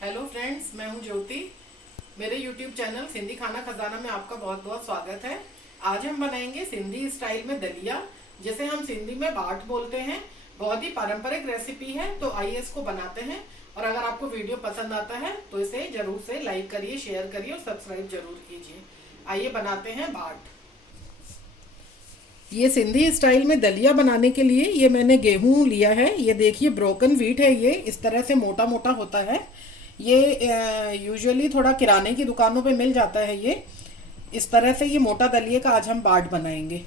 Hello friends, मैं हूं ज्योति। मेरे यूट्यूब चैनल सिंधी खाना खजाना में आपका बहुत बहुत स्वागत है। आज हम बनाएंगे सिंधी स्टाइल में दलिया, जिसे हम सिंधी में बाट बोलते हैं। बहुत ही पारंपरिक रेसिपी है, तो आइए इसको बनाते हैं। और अगर आपको वीडियो पसंद आता है तो इसे जरूर से लाइक करिए, शेयर करिए और सब्सक्राइब जरूर कीजिए। आइए बनाते हैं बाट। ये सिंधी स्टाइल में दलिया बनाने के लिए ये मैंने गेहूं लिया है। ये देखिए ब्रोकन व्हीट है, ये इस तरह से मोटा मोटा होता है। ये यूजुअली थोड़ा किराने की दुकानों पे मिल जाता है। ये इस तरह से ये मोटा दलिए का आज हम बाट बनाएंगे।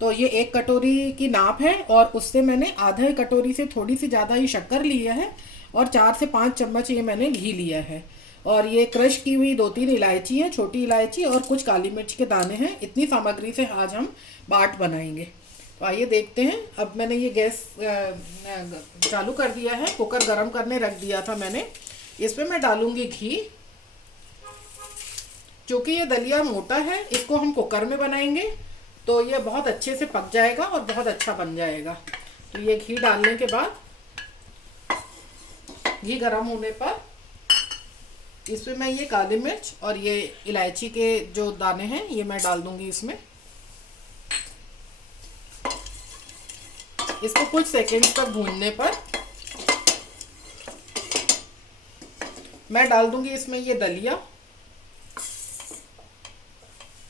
तो ये 1 कटोरी की नाप है और उससे मैंने आधा कटोरी से थोड़ी सी ज़्यादा ही शक्कर लिया है और 4 से 5 चम्मच ये मैंने घी लिया है। और ये क्रश की हुई 2-3 इलायची है, छोटी इलायची, और कुछ काली मिर्च के दाने हैं। इतनी सामग्री से आज हम बाट बनाएंगे। तो आइए देखते हैं। अब मैंने ये गैस चालू कर दिया है, कुकर गरम करने रख दिया था मैंने। इसमें मैं डालूंगी घी। क्योंकि ये दलिया मोटा है, इसको हम कुकर में बनाएंगे तो ये बहुत अच्छे से पक जाएगा और बहुत अच्छा बन जाएगा। तो ये घी डालने के बाद घी गरम होने पर इसमें मैं ये काली मिर्च और ये इलायची के जो दाने हैं ये मैं डाल दूंगी इसमें। इसको कुछ सेकंड्स तक भूनने पर मैं डाल दूंगी इसमें ये दलिया।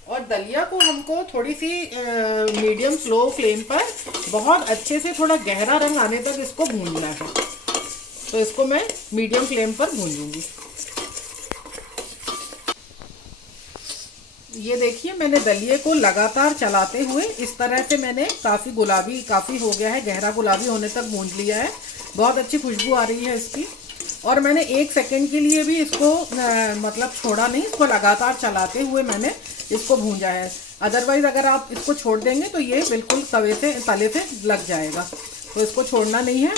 और दलिया को हमको थोड़ी सी मीडियम स्लो फ्लेम पर बहुत अच्छे से थोड़ा गहरा रंग आने तक इसको भूनना है। तो इसको मैं मीडियम फ्लेम पर भूनूंगी। ये देखिए मैंने दलिये को लगातार चलाते हुए इस तरह से मैंने काफ़ी गुलाबी, काफ़ी हो गया है, गहरा गुलाबी होने तक भून लिया है। बहुत अच्छी खुशबू आ रही है इसकी। और मैंने 1 सेकंड के लिए भी इसको मतलब छोड़ा नहीं, इसको लगातार चलाते हुए मैंने इसको भूंजा है। अदरवाइज अगर आप इसको छोड़ देंगे तो ये बिल्कुल तले से लग जाएगा। तो इसको छोड़ना नहीं है।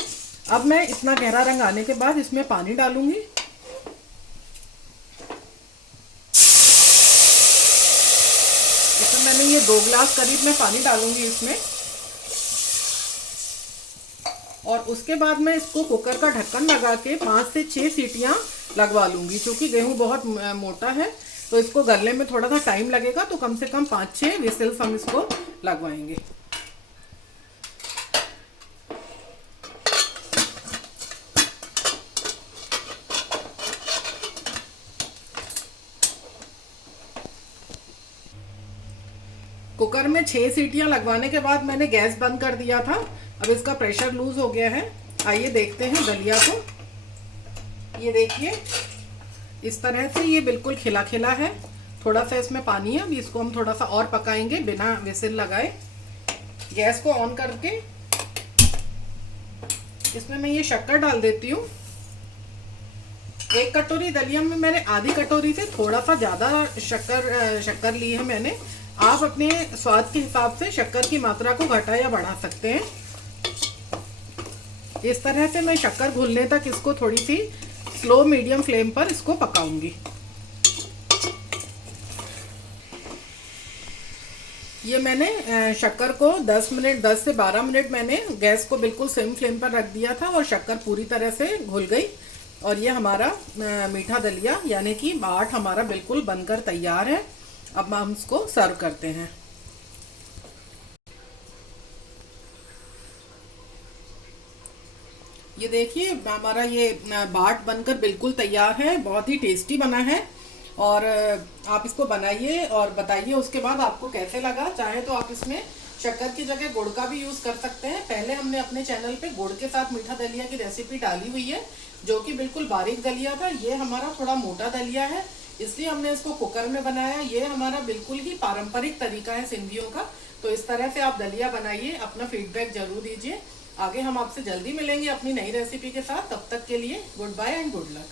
अब मैं इतना गहरा रंग आने के बाद इसमें पानी डालूंगी। इसमें मैंने ये 2 गिलास करीब में पानी डालूंगी इसमें। और उसके बाद मैं इसको कुकर का ढक्कन लगा के 5 से 6 सीटियां लगवा लूंगी। क्योंकि गेहूं बहुत मोटा है तो इसको गलने में थोड़ा सा टाइम लगेगा। तो कम से कम 5-6 विसिल्स हम इसको लगवाएंगे। कुकर में 6 सीटियां लगवाने के बाद मैंने गैस बंद कर दिया था। अब इसका प्रेशर लूज हो गया है। आइए देखते हैं दलिया को। ये देखिए इस तरह से ये बिल्कुल खिला खिला है। थोड़ा सा इसमें पानी है। अभी इसको हम थोड़ा सा और पकाएंगे बिना विसिल लगाए। गैस को ऑन करके इसमें मैं ये शक्कर डाल देती हूँ। 1 कटोरी दलिया में मैंने आधी कटोरी से थोड़ा सा ज़्यादा शक्कर ली है मैंने। आप अपने स्वाद के हिसाब से शक्कर की मात्रा को घटा या बढ़ा सकते हैं। इस तरह से मैं शक्कर घुलने तक इसको थोड़ी सी स्लो मीडियम फ्लेम पर इसको पकाऊंगी। ये मैंने शक्कर को 10 से 12 मिनट मैंने गैस को बिल्कुल सिम फ्लेम पर रख दिया था और शक्कर पूरी तरह से घुल गई। और ये हमारा मीठा दलिया यानी कि बाट हमारा बिल्कुल बनकर तैयार है। अब हम इसको सर्व करते हैं। ये देखिए हमारा ये बाट बनकर बिल्कुल तैयार है। बहुत ही टेस्टी बना है। और आप इसको बनाइए और बताइए उसके बाद आपको कैसे लगा। चाहे तो आप इसमें शक्कर की जगह गुड़ का भी यूज़ कर सकते हैं। पहले हमने अपने चैनल पे गुड़ के साथ मीठा दलिया की रेसिपी डाली हुई है, जो कि बिल्कुल बारीक दलिया था। ये हमारा थोड़ा मोटा दलिया है, इसलिए हमने इसको कुकर में बनाया। ये हमारा बिल्कुल ही पारंपरिक तरीका है सिंधियों का। तो इस तरह से आप दलिया बनाइए, अपना फीडबैक जरूर दीजिए। आगे हम आपसे जल्दी मिलेंगे अपनी नई रेसिपी के साथ। तब तक के लिए good bye and good luck.